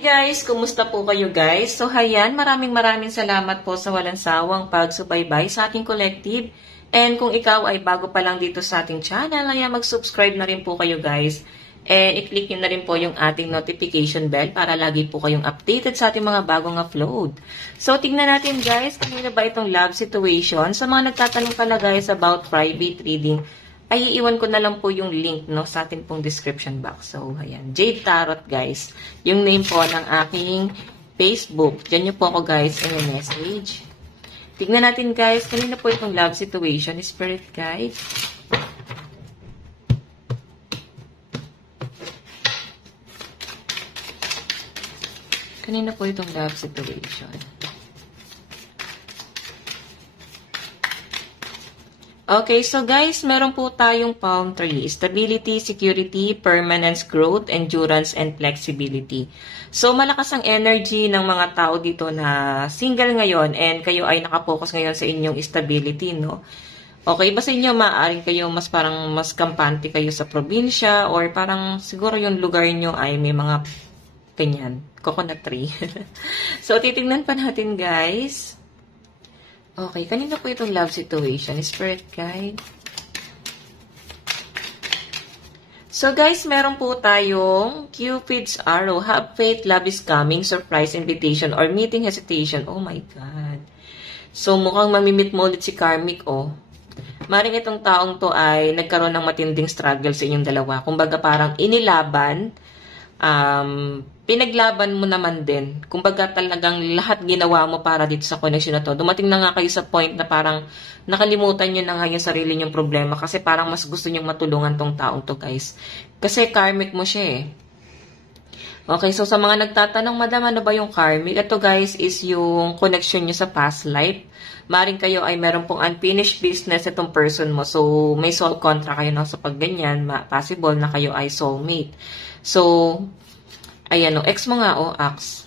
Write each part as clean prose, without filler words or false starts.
Guys, kumusta po kayo guys? So hayan, maraming salamat po sa walang sawang pagsubaybay sa ating collective. And kung ikaw ay bago pa lang dito sa ating channel, ay mag-subscribe na rin po kayo guys. And i-click nyo na rin po yung ating notification bell para lagi po kayong updated sa ating mga bagong upload. So tingnan natin guys, kanina ba itong love situation? Sa mga nagtatanong pala guys about private reading, ay iiwan ko na lang po yung link no, sa ating pong description box. So, ayan. Jade Tarot, guys. Yung name po ng aking Facebook. Diyan nyo po ako, guys, i-message. Tignan natin, guys. Kanina po itong love situation. Spirit guide. Kanina po itong love situation. Okay, so guys, meron po tayong palm tree. Stability, security, permanence, growth, endurance, and flexibility. So, malakas ang energy ng mga tao dito na single ngayon and kayo ay nakapokus ngayon sa inyong stability, no? Okay, ba sa inyo, maaaring kayo mas kampante kayo sa probinsya or parang siguro yung lugar nyo ay may mga ganyan, coconut tree. So, titingnan pa natin, guys. Okay, kanina po itong love situation, Spirit Guide. So guys, meron po tayong Cupid's Arrow. Have faith, love is coming, surprise, invitation, or meeting hesitation. Oh my God. So mukhang mamimit mo ulit si Karmic, oh. Maring itong taong to ay nagkaroon ng matinding struggle sa inyong dalawa. Kumbaga parang inilaban, pinaglaban mo naman din. Kumbaga talagang lahat ginawa mo para dito sa connection na to. Dumating na nga kayo sa point na parang nakalimutan nyo na nga yung sarili nyong problema kasi parang mas gusto nyong matulungan tong taong to, guys. Kasi karmic mo siya eh. Okay, so sa mga nagtatanong, madam, ano ba yung karmic? Ito guys is yung connection nyo sa past life. Maring kayo ay meron pong unfinished business itong person mo. So may soul contract kayo na sa pagganyan. Possible na kayo ay soulmate. So, ayan o, ex mo nga o, ax.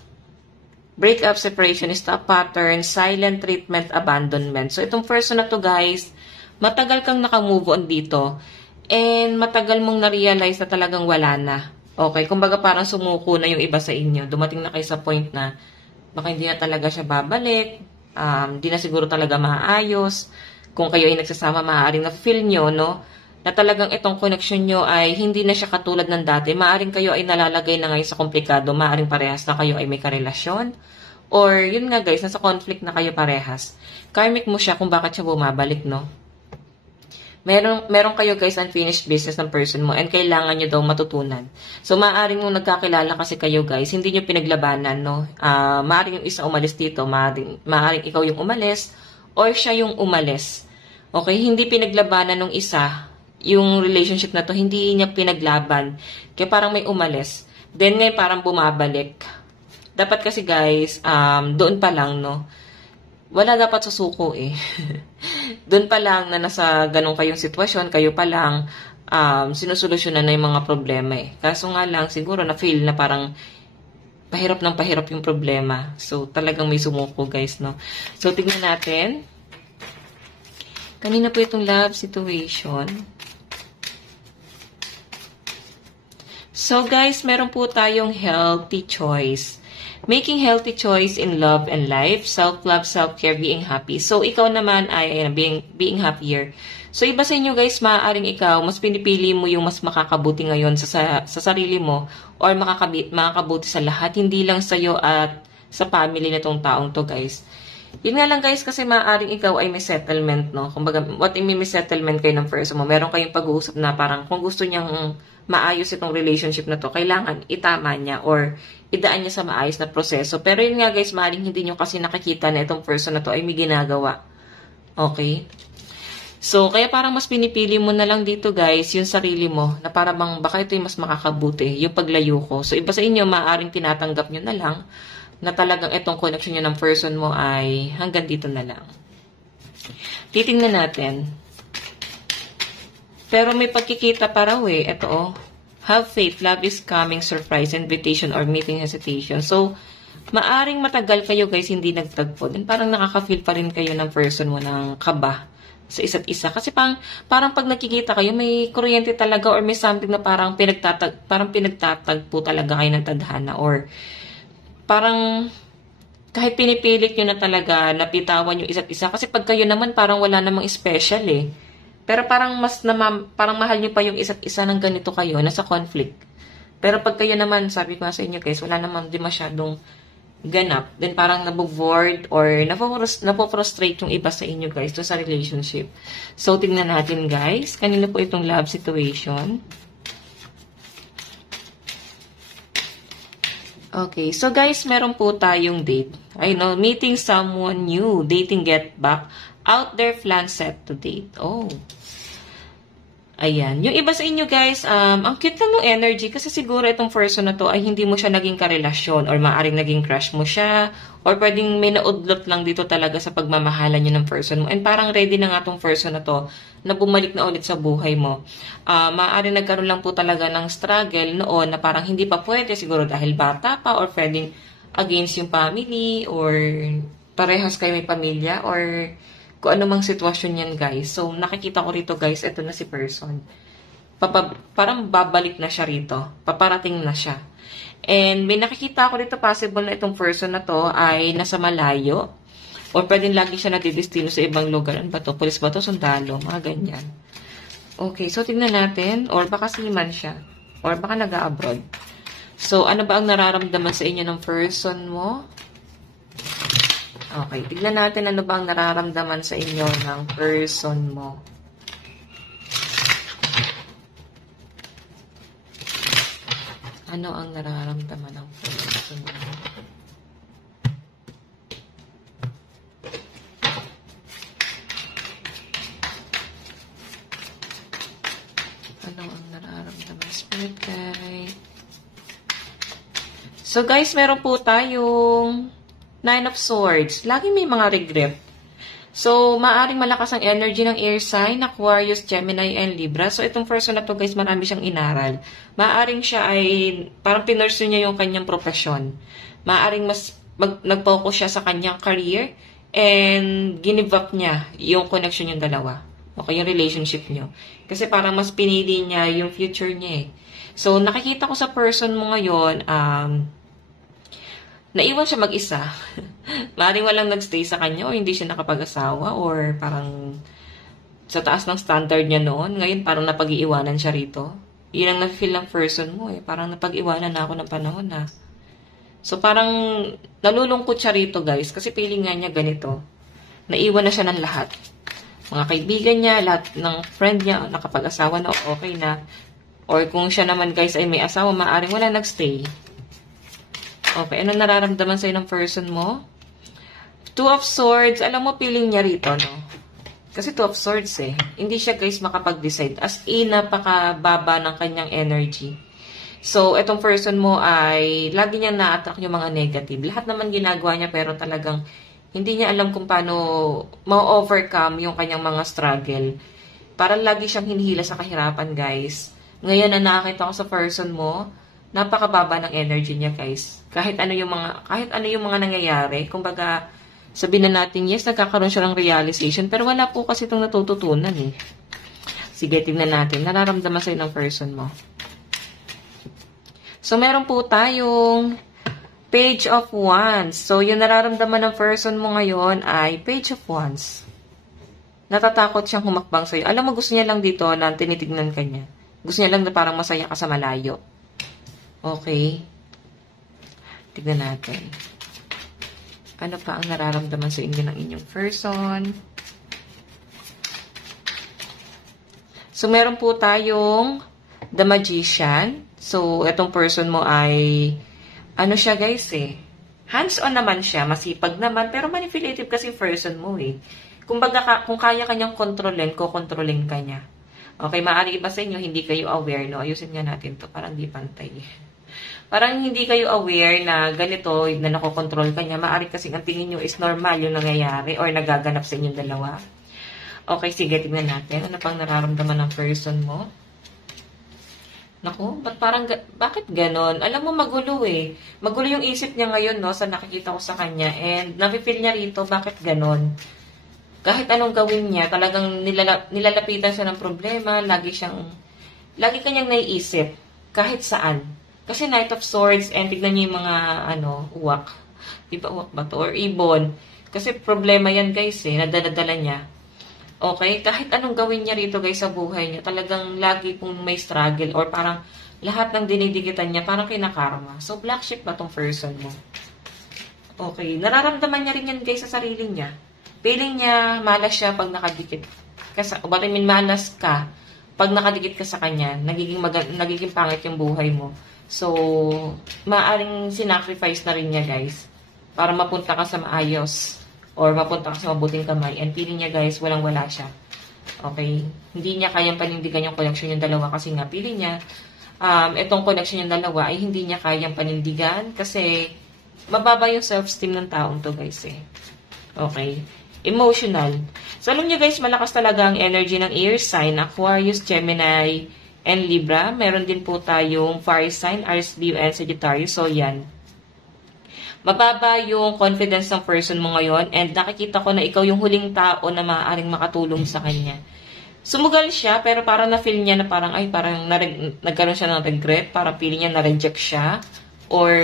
Breakup, separation, stop pattern, silent treatment, abandonment. So, itong person na to guys, matagal kang nakamove on dito. And matagal mong na-realize na talagang wala na. Okay, kumbaga parang sumuko na yung iba sa inyo. Dumating na kayo sa point na baka hindi na talaga siya babalik. Hindi na siguro talaga maayos. Kung kayo ay nagsasama, maaaring na-feel nyo, no? Na talagang itong connection nyo ay hindi na siya katulad ng dati. Maaring kayo ay nalalagay na ngayon sa komplikado. Maaring parehas na kayo ay may karelasyon. Or, yun nga guys, nasa conflict na kayo parehas. Karmic mo siya kung bakit siya bumabalik, no? Meron kayo guys unfinished business ng person mo and kailangan nyo daw matutunan. So, maaring nung nagkakilala kasi kayo guys, hindi nyo pinaglabanan, no? Maaring yung isa umalis dito, maaring ikaw yung umalis, or siya yung umalis. Okay, hindi pinaglabanan nung isa yung relationship na to, hindi niya pinaglaban. Kaya parang may umalis. Then ngayon parang bumabalik. Dapat kasi guys, doon pa lang, no? Wala dapat susuko eh. Doon pa lang na nasa ganun kayong sitwasyon, kayo pa lang sinusolusyonan na yung mga problema eh. Kaso nga lang, siguro na-feel na parang pahirap ng pahirap yung problema. So, talagang may sumuko guys, no? So, tingnan natin. Kanina po itong love situation. So guys, meron po tayong healthy choice. Making healthy choice in love and life, self-love, self-care, being happy. So ikaw naman ay being happier. So iba sa inyo guys, maaaring ikaw, mas pinipili mo yung mas makakabuti ngayon sa sarili mo or makakabuti sa lahat, hindi lang sa'yo at sa family na tong taong to guys. Yun nga lang guys, kasi maaaring ikaw ay may settlement, no? Kumbaga, what I mean may settlement kayo ng person mo. Meron kayong pag-uusap na parang kung gusto niyang maayos itong relationship na to, kailangan itama niya or idaan niya sa maayos na proseso. Pero yun nga guys, maaaring hindi niyo kasi nakikita na itong person na to ay may ginagawa. Okay? So, kaya parang mas pinipili mo na lang dito guys, yung sarili mo, na parang baka ito yung mas makakabuti, yung paglayo ko. So, iba sa inyo, maaaring tinatanggap nyo na lang na talagang itong connection nyo ng person mo ay hanggang dito na lang. Titingnan natin. Pero may pagkikita pa raw eh. Ito oh. Have faith, love is coming, surprise, invitation, or meeting hesitation. So, maaring matagal kayo guys hindi nagtagpo. Then parang nakaka-feel pa rin kayo ng person mo ng kaba sa isa't isa. Kasi parang pag nakikita kayo, may kuryente talaga or may something na parang pinagtatagpo talaga kayo ng tadhana or parang kahit pinipilit nyo na talaga napitawan yung isa't isa. Kasi pag kayo naman parang wala namang special eh. Pero parang parang mahal nyo pa yung isa't isa ng ganito kayo, nasa conflict. Pero pag kayo naman, sabi ko nga sa inyo guys, wala naman di masyadong ganap. Then parang nabobored or napofrustrate yung iba sa inyo guys to sa relationship. So tingnan natin guys, kanino po itong love situation. Okay, so guys, meron po tayong date. I know, meeting someone new, dating get back, out there plan set to date. Oh. Ayan. Yung iba sa inyo guys, ang cute lang ng energy kasi siguro itong person na to ay hindi mo siya naging karelasyon or maaaring naging crush mo siya or pwedeng may naudlot lang dito talaga sa pagmamahalan nyo ng person mo. And parang ready na nga itong person na to na bumalik na ulit sa buhay mo. Maaaring nagkaroon lang po talaga ng struggle noon na parang hindi pa pwede siguro dahil bata pa or pwedeng against yung family or parehas kayo may pamilya or kung ano mang sitwasyon yan guys. So, nakikita ko rito guys, ito na si person. Parang babalik na siya rito. Paparating na siya. And may nakikita ko rito possible na itong person na to ay nasa malayo. Or pwedeng lagi siya nadidestino sa ibang lugar. Ano ba to? Pulis ba to? Sundalo? Mga ganyan. Okay, so tingnan natin. Or baka seaman siya. Or baka nag-a-abroad. So, ano ba ang nararamdaman sa inyo ng person mo? Okay, tignan natin ano ba ang nararamdaman sa inyo ng person mo. Ano ang nararamdaman ng person mo? Ano ang nararamdaman? Spirit guide. So guys, meron po tayong Nine of Swords. Lagi may mga regret. So, maaring malakas ang energy ng air sign, Aquarius, Gemini, and Libra. So, itong person na to guys, marami siyang inaral. Maaring siya ay, parang pinursu niya yung kanyang profesyon. Maaring nag-focus siya sa kanyang career and give up niya yung connection yung dalawa. Okay, yung relationship niyo. Kasi parang mas pinili niya yung future niya eh. So, nakikita ko sa person mo ngayon, naiwan siya mag-isa. Maaaring walang nagstay sa kanya o hindi siya nakapag-asawa or parang sa taas ng standard niya noon. Ngayon parang napag-iiwanan siya rito. Yun ang na-feel ng person mo eh. Parang napag-iwanan na ako ng panahon na. So parang nalulungkot siya rito guys kasi feeling nga niya ganito. Naiwan na siya ng lahat. Mga kaibigan niya, lahat ng friend niya, nakapag-asawa na okay na. Or kung siya naman guys ay may asawa, maaaring wala nagstay. Okay, ano nararamdaman sa'yo ng person mo? Two of Swords, alam mo, feeling niya rito, no? Kasi Two of Swords, eh. Hindi siya, guys, makapag-decide. As in, napakababa ng kanyang energy. So, itong person mo ay, lagi niya na-attract yung mga negative. Lahat naman ginagawa niya, pero talagang, hindi niya alam kung paano ma-overcome yung kanyang mga struggle. Parang lagi siyang hinihila sa kahirapan, guys. Ngayon na nakakita ko sa person mo, napakababa ng energy niya, guys. Kahit ano yung mga nangyayari, kumbaga, sabihin na natin, yes, nagkakaroon siya ng realization, pero wala po kasi itong natututunan, eh. Sige, tingnan natin. Nararamdaman sa'yo ng person mo. So, meron po tayong Page of Wands. So, yung nararamdaman ng person mo ngayon ay Page of Wands. Natatakot siyang humakbang sa'yo. Alam mo, gusto niya lang dito na tinitignan ka niya. Gusto niya lang na parang masaya ka sa malayo. Okay. Tignan natin. Ano pa ang nararamdaman sa inyo ng inyong person? So, meron po tayong The Magician. So, itong person mo ay, ano siya guys eh, hands-on naman siya, masipag naman, pero manipulative kasi person mo eh. Kumbaga, kung kaya kanyang kontrolin, kukontrolin ka niya. Okay, maaari iba sa inyo, hindi kayo aware, no? Ayusin nga natin to, parang di pantay. Parang hindi kayo aware na ganito, na nakokontrol ka niya. Maaari kasi ang tingin nyo is normal yung nangyayari or nagaganap sa inyong dalawa. Okay, sige, tingnan natin. Ano pang nararamdaman ng person mo? Naku, bakit ganon? Alam mo, magulo eh. Magulo yung isip niya ngayon, no, sa nakikita ko sa kanya. And nafe-feel niya rito, bakit ganon? Kahit anong gawin niya, talagang nilalapitan siya ng problema, lagi kanyang naiisip, kahit saan. Kasi Knight of Swords, and tignan niyo yung mga, uwak. Di ba uwak ba to? Or ibon. Kasi problema yan, guys, eh, nadala niya. Okay? Kahit anong gawin niya rito, guys, sa buhay niya, talagang lagi pong may struggle, or parang lahat ng dinidikitan niya, parang kinakarma. So, black sheep ba tong person mo? Okay. Nararamdaman niya rin yan, guys, sa sarili niya. Feeling niya, malas siya pag nakadikit malas ka pag nakadikit ka sa kanya, nagiging pangit yung buhay mo. So, maaring sinacrifice na rin niya, guys, para mapunta ka sa maayos or mapunta ka sa mabuting kamay. And feeling niya, guys, walang-wala siya. Okay? Hindi niya kayang panindigan yung connection yung dalawa kasi nga, feeling niya, itong connection yung dalawa ay hindi niya kayang panindigan kasi mababa yung self-esteem ng taong to, guys, eh. Okay? Emotional. So, alam nyo, guys, malakas talaga ang energy ng air sign, Aquarius, Gemini, and Libra. Meron din po tayong fire sign, Aries, Leo, and Sagittarius. So, yan. Mababa yung confidence ng person mo ngayon, and nakikita ko na ikaw yung huling tao na maaaring makatulong sa kanya. Sumugal siya, pero parang na-feel niya na parang, parang nagkaroon siya ng regret, parang feeling niya na-reject siya, or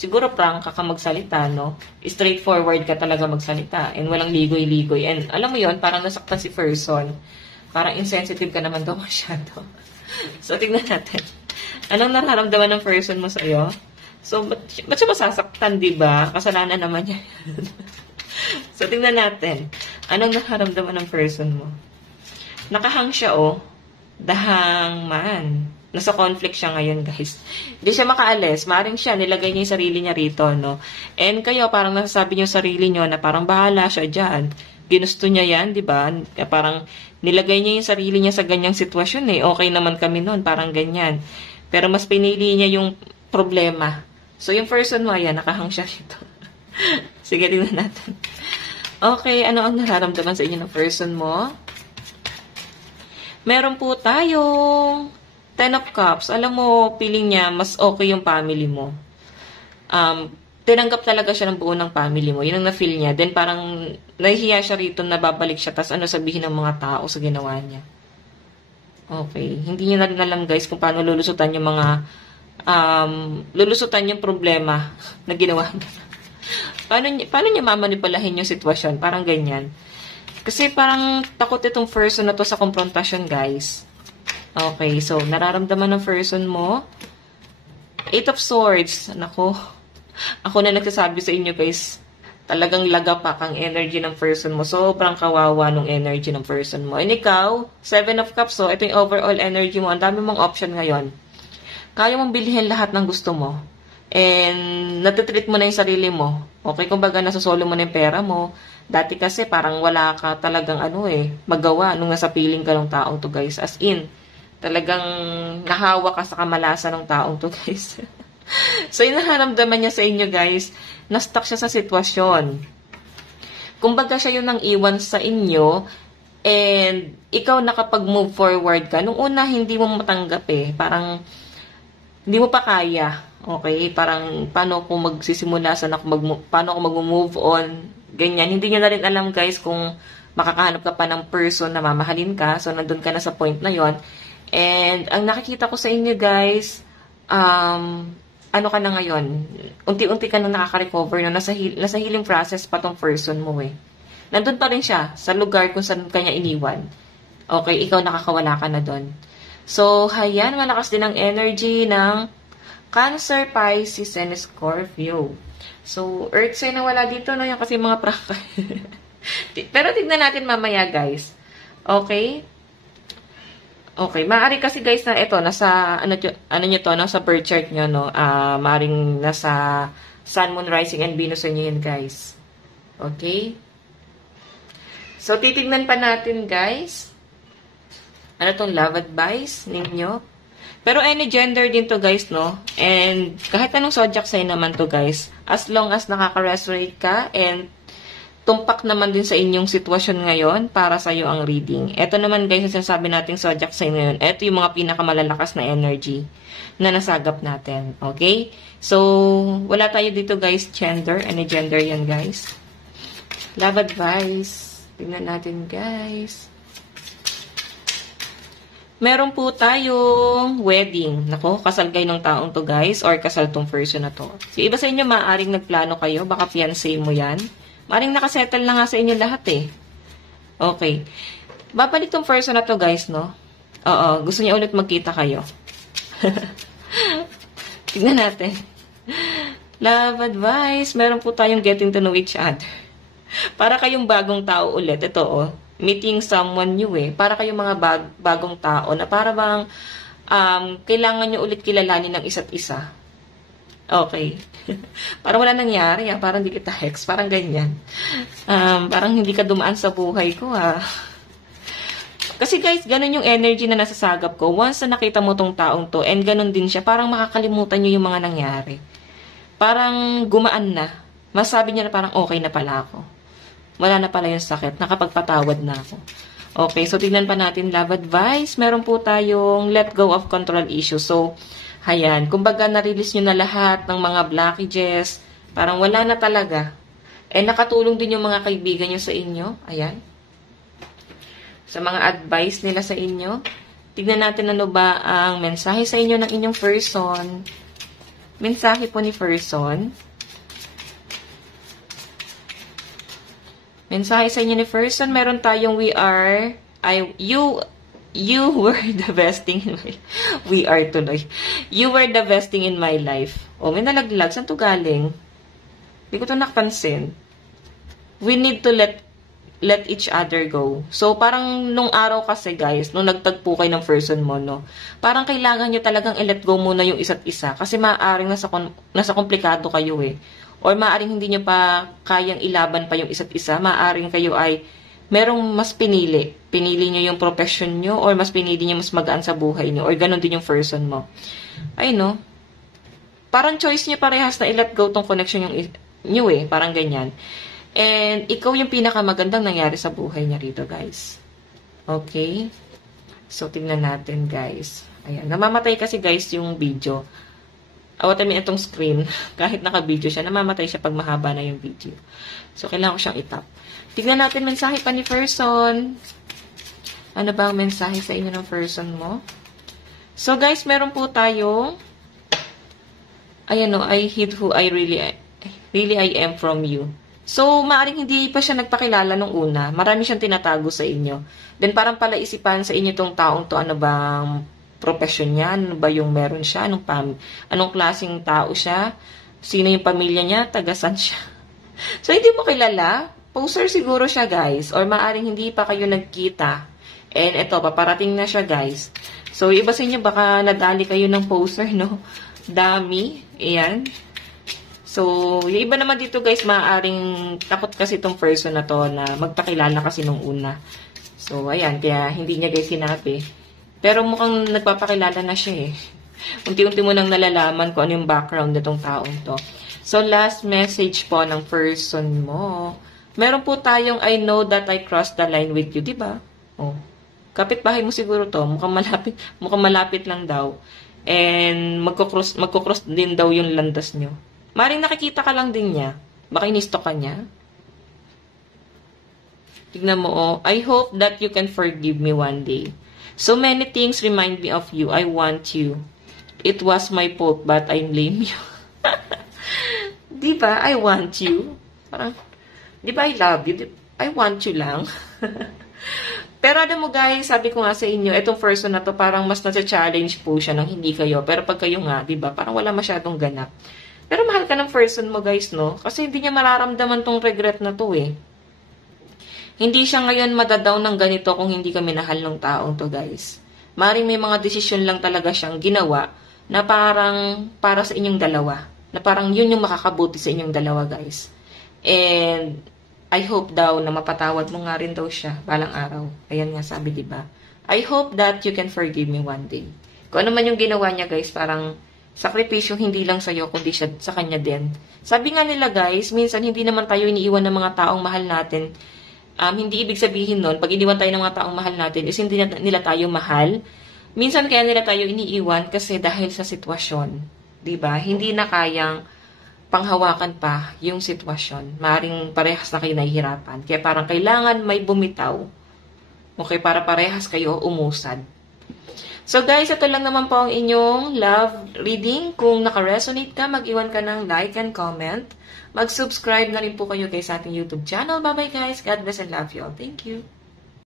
siguro prank ka magsalita, no? Straightforward ka talaga magsalita, and walang ligoy-ligoy. And alam mo yon, parang nasaktan si person. Parang insensitive ka naman daw masyado. So, tingnan natin. Anong nararamdaman ng person mo sa'yo? So, ba't siya masasaktan, diba? Kasalanan naman niya. So, tingnan natin. Anong nararamdaman ng person mo? Nakahang siya, oh. Dahang man. Nasa conflict siya ngayon, guys. Hindi siya makaalis. Maring siya, nilagay niya yung sarili niya rito, no? And kayo, parang nasasabi niyo sa sarili niyo na parang bahala siya dyan. Ginusto niya yan, di ba? Parang nilagay niya yung sarili niya sa ganyang sitwasyon, eh. Okay naman kami noon, parang ganyan. Pero mas pinili niya yung problema. So, yung person mo, ayan, nakahang siya rito. Sige, tingnan natin. Okay, ano ang nararamdaman sa inyo ng person mo? Meron po tayong Ten of Cups. Alam mo, feeling niya, mas okay yung family mo. Tinanggap talaga siya ng buo ng family mo. Yun ang na-feel niya. Then parang nahihiya siya rito na babalik siya. Tapos sabihin ng mga tao sa ginawa niya. Okay. Hindi niya na rin alam, guys, kung paano lulusutan yung mga lulusutan yung problema na ginawa niya. Paano niya mamanipulahin yung sitwasyon? Parang ganyan. Kasi parang takot itong person na to sa konfrontasyon, guys. Okay, so nararamdaman ng person mo. Eight of Swords. Nako. Ako na nagsasabi sa inyo, guys. Talagang lagapak ang energy ng person mo. Sobrang kawawa ng energy ng person mo. And ikaw, Seven of Cups. So, ito yung overall energy mo. Ang dami mong option ngayon. Kaya mong bilhin lahat ng gusto mo. And natitreat mo na yung sarili mo. Okay, kumbaga nasasolo mo na yung pera mo. Dati kasi parang wala ka talagang magawa nung nasa piling ka ng taong to, guys. As in, talagang nahawa ka sa kamalasan ng taong to, guys. So, yung nararamdaman niya sa inyo, guys, na-stuck siya sa sitwasyon. Kumbaga siya yung nang iwan sa inyo, and ikaw nakapag-move forward ka. Nung una, hindi mo matanggap eh. Parang, hindi mo pa kaya. Okay? Parang, paano ako magsisimula, paano ako mag-move on, ganyan. Hindi niyo na rin alam, guys, kung makakahanap ka pa ng person na mamahalin ka. So, nandun ka na sa point na yon. And, ang nakikita ko sa inyo, guys, ano ka na ngayon? Unti-unti ka na nakaka-recover, no? Nasa healing process pa tong person mo, eh. Nandun pa rin siya, sa lugar kung saan kanya iniwan. Okay, ikaw nakakawala ka na doon. So, hayan, malakas din ang energy ng Cancer, Pisces, and Scorpio. So, Earth sign na wala dito, no? Yan kasi mga praka. Pero tignan natin mamaya, guys. Okay? Okay, maaari kasi, guys, na ito, nasa, nyo to, no? Sa birth chart nyo, no? Maaring nasa Sun, Moon, Rising, and Venus nyo yun, guys. Okay? So, titignan pa natin, guys. Ano tong love advice ninyo? Pero any gender din to, guys, no? And kahit anong zodiac sign naman to, guys, as long as nakaka-resonate ka and tumpak naman din sa inyong sitwasyon ngayon para sa iyo ang reading. Ito naman guys, yung sinasabi nating zodiac sign ngayon, ito yung mga pinakamalalakas na energy na nasagap natin. Okay? So, wala tayo dito guys, gender. Any gender yan guys? Love advice. Tingnan natin guys. Meron po tayong wedding. Nako, kasal kayo ng taong to guys, or kasal tong person na to. So, iba sa inyo, maaaring nagplano kayo, baka fiancé mo yan. Maring nakasettle na nga sa inyo lahat eh. Okay. Babalik tong person na to guys, no? Oo, gusto niya ulit magkita kayo. Tignan natin. Love advice. Meron po tayong getting to know each other. Para kayong bagong tao ulit. Ito oh. Meeting someone new eh. Para kayong mga bagong tao na para bang kailangan nyo ulit kilalanin ng isa't isa. Okay. Parang wala nangyari, parang hindi kita hex, parang ganyan. Parang hindi ka dumaan sa buhay ko, Kasi guys, ganun yung energy na nasasagap ko. Once na nakita mo tong taong to, and ganun din siya, parang makakalimutan nyo yung mga nangyari. Parang gumaan na. Masabi niya na parang okay na pala ako. Wala na pala yung sakit, nakapagpatawad na ako. Okay, so tignan pa natin love advice. Meron po tayong let go of control issue. So, ayan, kumbaga na-release nyo na lahat ng mga blockages, parang wala na talaga. Eh, nakatulong din yung mga kaibigan nyo sa inyo, ayan. Sa mga advice nila sa inyo. Tignan natin ano ba ang mensahe sa inyo ng inyong person. Mensahe po ni person. Mensahe sa inyo ni person, meron tayong you were the best thing in my we are tuloy. You were the best thing in my life. Oh, may nalaglag. Saan to galing? Hindi ko to napansin. We need to let each other go. So, parang nung araw kasi guys, nung nagtagpo kayo ng person mo, no, parang kailangan nyo talagang i-let go muna yung isa't isa. Kasi maaaring nasa komplikado kayo eh. Or maaaring hindi nyo pa kayang ilaban pa yung isa't isa. Maaaring kayo ay merong mas pinili. Pinili nyo yung profession nyo or mas pinili nyo mas magaan sa buhay nyo or ganun din yung person mo. Ay no. Parang choice nyo parehas na i-let go tong connection nyo eh. Parang ganyan. And ikaw yung pinakamagandang nangyari sa buhay niya rito guys. Okay. So tingnan natin guys. Ayan. Namamatay kasi guys yung video. Awatan mo itong screen. Kahit naka-video siya, namamatay siya pag mahaba na yung video. So kailangan ko siyang itap. Tignan natin mensahe pa ni person. Ano ba ang mensahe sa inyo ng person mo? So guys, meron po tayo. Ayan o, I hid who I really I am from you. So, maaring hindi pa siya nagpakilala nung una. Marami siyang tinatago sa inyo. Then parang palaisipan sa inyo tong taong to, ano bang profession niya? Ano ba yung meron siya? Anong klaseng tao siya? Sino yung pamilya niya? Tagasan siya? So, hindi mo kilala? Poser siguro siya, guys. Or maaring hindi pa kayo nagkita. And eto, paparating na siya, guys. So, iba sa inyo, baka nadali kayo ng poser, no? Dami. Ayan. So, yung iba naman dito, guys, maaaring takot kasi itong person na to na magpakilala kasi nung una. So, ayan. Kaya, hindi niya, guys, sinabi. Pero mukhang nagpapakilala na siya, eh. Unti-unti mo nang nalalaman kung ano yung background nitong taong to. So, last message po ng person mo. Meron po tayong, I know that I crossed the line with you, diba? Oh. Kapit-bahay mo siguro to. Mukhang malapit lang daw. And, magkukross din daw yung landas nyo. Maring nakikita ka lang din niya. Baka inisto ka niya. Tignan mo, oh. I hope that you can forgive me one day. So many things remind me of you. I want you. It was my fault, but I blame you. Diba? I want you. Parang, diba I love you? I want you lang. Pero alam mo guys, sabi ko nga sa inyo, itong person na to parang mas nasa-challenge po siya nang hindi kayo. Pero pag kayo nga, diba? Parang wala masyadong ganap. Pero mahal ka ng person mo guys, no? Kasi hindi niya mararamdaman tong regret na to eh. Hindi siya ngayon madadaw ng ganito kung hindi ka minahal ng taong to, guys. Maring may mga desisyon lang talaga siyang ginawa na parang para sa inyong dalawa. Na parang yun yung makakabuti sa inyong dalawa, guys. And I hope daw na mapatawad mo nga rin daw siya balang araw. Ayan nga sabi, diba? I hope that you can forgive me one day. Kung ano man yung ginawa niya, guys, parang Sakripisyo hindi lang sa'yo, kundi siya, sa kanya din. Sabi nga nila guys, minsan hindi naman tayo iniiwan ng mga taong mahal natin. Hindi ibig sabihin nun, pag iniwan tayo ng mga taong mahal natin, is hindi nila tayo mahal. Minsan kaya nila tayo iniiwan kasi dahil sa sitwasyon. Diba? Hindi na kayang panghawakan pa yung sitwasyon. Maring parehas na kayo nahihirapan. Kaya parang kailangan may bumitaw. Okay, para parehas kayo umusad. So guys, ito lang naman po ang inyong love reading. Kung naka-resonate ka, mag-iwan ka ng like and comment. Mag-subscribe na rin po kayo guys sa ating YouTube channel. Bye-bye guys. God bless and love you all. Thank you.